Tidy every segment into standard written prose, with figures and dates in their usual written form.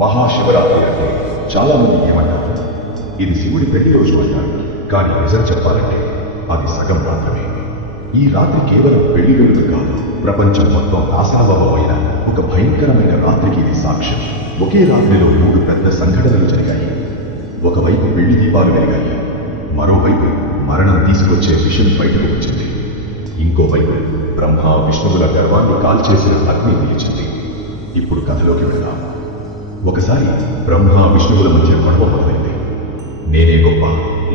మహాశివరాత్రి అంటే చాలా మంది ఏమంటారు, ఇది శివుడి పెళ్లి రోజు అంటారు. కానీ నిజం చెప్పాలంటే అది సగం మాత్రమే. ఈ రాత్రి కేవలం పెళ్లి వెలుగు కాదు, ప్రపంచం మొత్తం నాశనమవమైన ఒక భయంకరమైన రాత్రికి ఇది సాక్ష్యం. ఒకే రాత్రిలో 3 పెద్ద సంఘటనలు జరిగాయి. ఒకవైపు పెళ్లి దీపాలు వెలిగాయి, మరోవైపు మరణం తీసుకొచ్చే విషయం బయటకు వచ్చింది, ఇంకోవైపు బ్రహ్మ విష్ణువుల గర్వాన్ని కాల్చేసిన అగ్ని నిలిచింది. ఇప్పుడు కథలోకి వెళ్దాం. ఒకసారి బ్రహ్మ విష్ణువుల మధ్య గొడవ మొదలైంది. నేనే గొప్ప,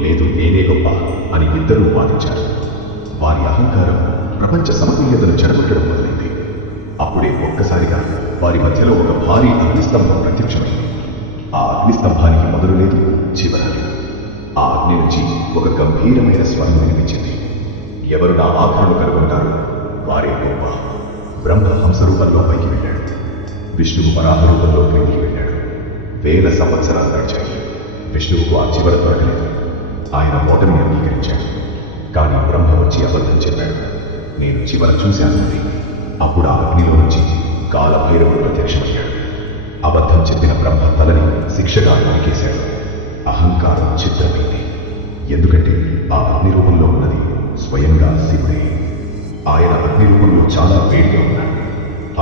లేదు నేనే గొప్ప అని ఇద్దరూ వాదించారు. వారి అహంకారం ప్రపంచ సమతుల్యతను చెడగొట్టడం మొదలైంది. అప్పుడే ఒక్కసారిగా వారి మధ్యలో ఒక భారీ అగ్నిస్తంభం ప్రత్యక్షమైంది. ఆ అగ్నిస్తంభానికి మొదలు లేదు, చివర లేదు. ఆ అగ్ని నుంచి ఒక గంభీరమైన స్వరం వినిపించింది. ఎవరు నా ఆజ్ఞను కనుగొంటారు వారే గొప్ప. బ్రహ్మ హంస రూపంలో పైకి వెళ్ళాడు, విష్ణువు వరాహ రూపంలో క్రిందికి వెళ్ళాడు. 1000 సంవత్సరాలు గడిచాయి. విష్ణువుకు ఆ చివర దొరకలేదు. ఆయన ఓటమిని అంగీకరించాడు. కానీ బ్రహ్మ వచ్చి అబద్ధం చెప్పాడు. నేను చివర చూశానంది. అప్పుడు ఆ అగ్నిలో నుంచి కాలభైరవుడు ప్రత్యక్షమయ్యాడు. అబద్ధం చెప్పిన బ్రహ్మ తలని శిక్షగా నరికేశాడు. అహంకారం చిత్రమైంది. ఎందుకంటే ఆ అగ్ని రూపంలో ఉన్నది స్వయంగా శివుడే. ఆయన అగ్ని రూపంలో చాలా వేడిగా ఉన్నాడు.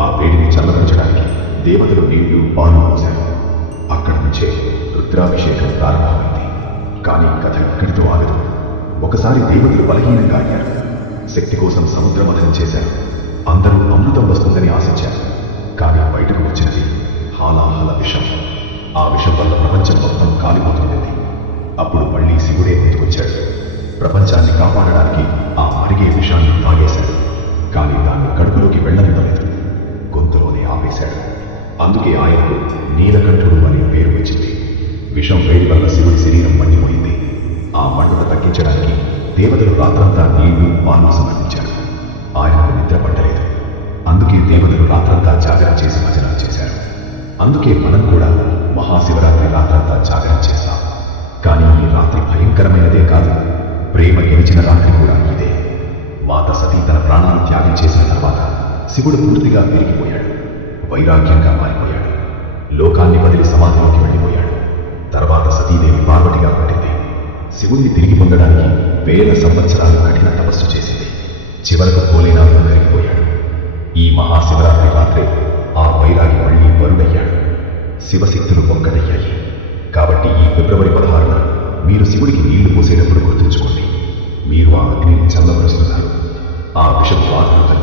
ఆ వేడిని చల్లబరచడానికి దేవతలు నీళ్లు పాలు పోశారు. అక్కడి నుంచే రుద్రాభిషేకం ప్రారంభమైంది. కానీ కథ ఇక్కడితో ఆగదు. ఒకసారి దేవతలు బలహీనంగా అయ్యారు. శక్తి కోసం సముద్రమథనం చేశారు. అందరూ అమృతం వస్తుందని ఆశించారు. కానీ బయటకు వచ్చినది హాలాహల విషం. ఆ విషం వల్ల ప్రపంచం మొత్తం కాలిపోతుంది. అప్పుడు మళ్ళీ శివుడే గుర్తుకొచ్చాడు. ప్రపంచాన్ని కాపాడడానికి ఆ మరిగే విషాన్ని తాగేశాడు. కానీ దాన్ని కడుపులోకి వెళ్ళనివ్వలేదు, గొంతులోనే ఆపేశాడు. అందుకే ఆయనకు నీలకంఠుడు అనే పేరు వచ్చింది. విషం వేడి వల్ల శివుడి శరీరం మండిపోయింది. ఆ మంటను తగ్గించడానికి దేవతలు రాత్రంతా నీళ్లు పాలు సమర్పించారు. ఆయనకు నిద్ర పట్టలేదు. అందుకే దేవతలు రాత్రంతా జాగరణ చేసి భజనలు చేశారు. అందుకే మనం కూడా మహాశివరాత్రి రాత్రంతా జాగరణ చేస్తాం. కానీ ఈ రాత్రి భయంకరమైనదే కాదు, ప్రేమ గెలిచిన రాత్రి కూడా ఇదే. మాత సతీ తన ప్రాణాలు త్యాగం చేసిన తర్వాత శివుడు పూర్తిగా పెరిగిపోయాడు. వైరాగ్యంగా మారిపోయాడు. లోకాన్ని వదిలి సమాధిలోకి వెళ్ళిపోయాడు. తర్వాత సతీదేవి పార్వతిగా పుట్టింది. శివుణ్ణి తిరిగి పొందడానికి 1000 సంవత్సరాలు కఠిన తపస్సు చేసింది. చివరకు భోలేనాథుడు కరిగిపోయాడు. ఈ మహాశివరాత్రి రాత్రి ఆ వైరాగి మళ్ళీ వరుడయ్యాడు. శివశక్తులు ఒక్కటయ్యాయి. కాబట్టి ఈ ఫిబ్రవరి 16న మీరు శివుడికి నీళ్లు పోసేటప్పుడు గుర్తుంచుకోండి, మీరు ఆ అగ్నిని చల్లబరుస్తున్నారు. ఆ విషపు బాధను తగ్గిస్తారు.